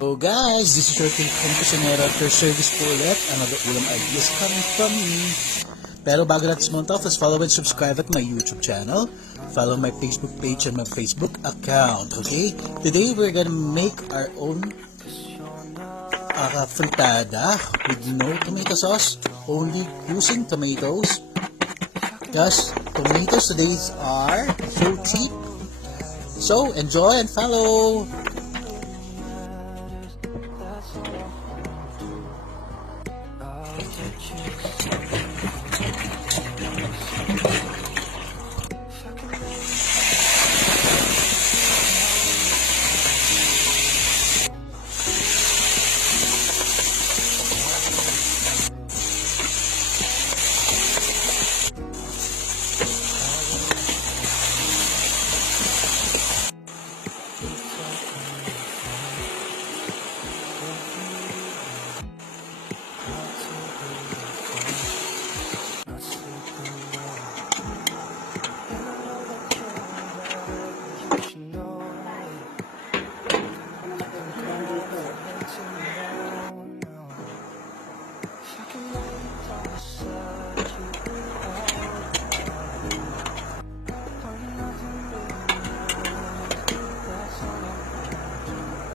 So guys, this is your Philippine Cusinera at your service po ulit. Another ulam ideas coming from me. Pero bago natin simunta, please follow and subscribe at my YouTube channel. Follow my Facebook page and my Facebook account, okay? Today we're gonna make our own afritada with no tomato sauce, only using tomatoes. Because tomatoes today are so cheap. So enjoy and follow!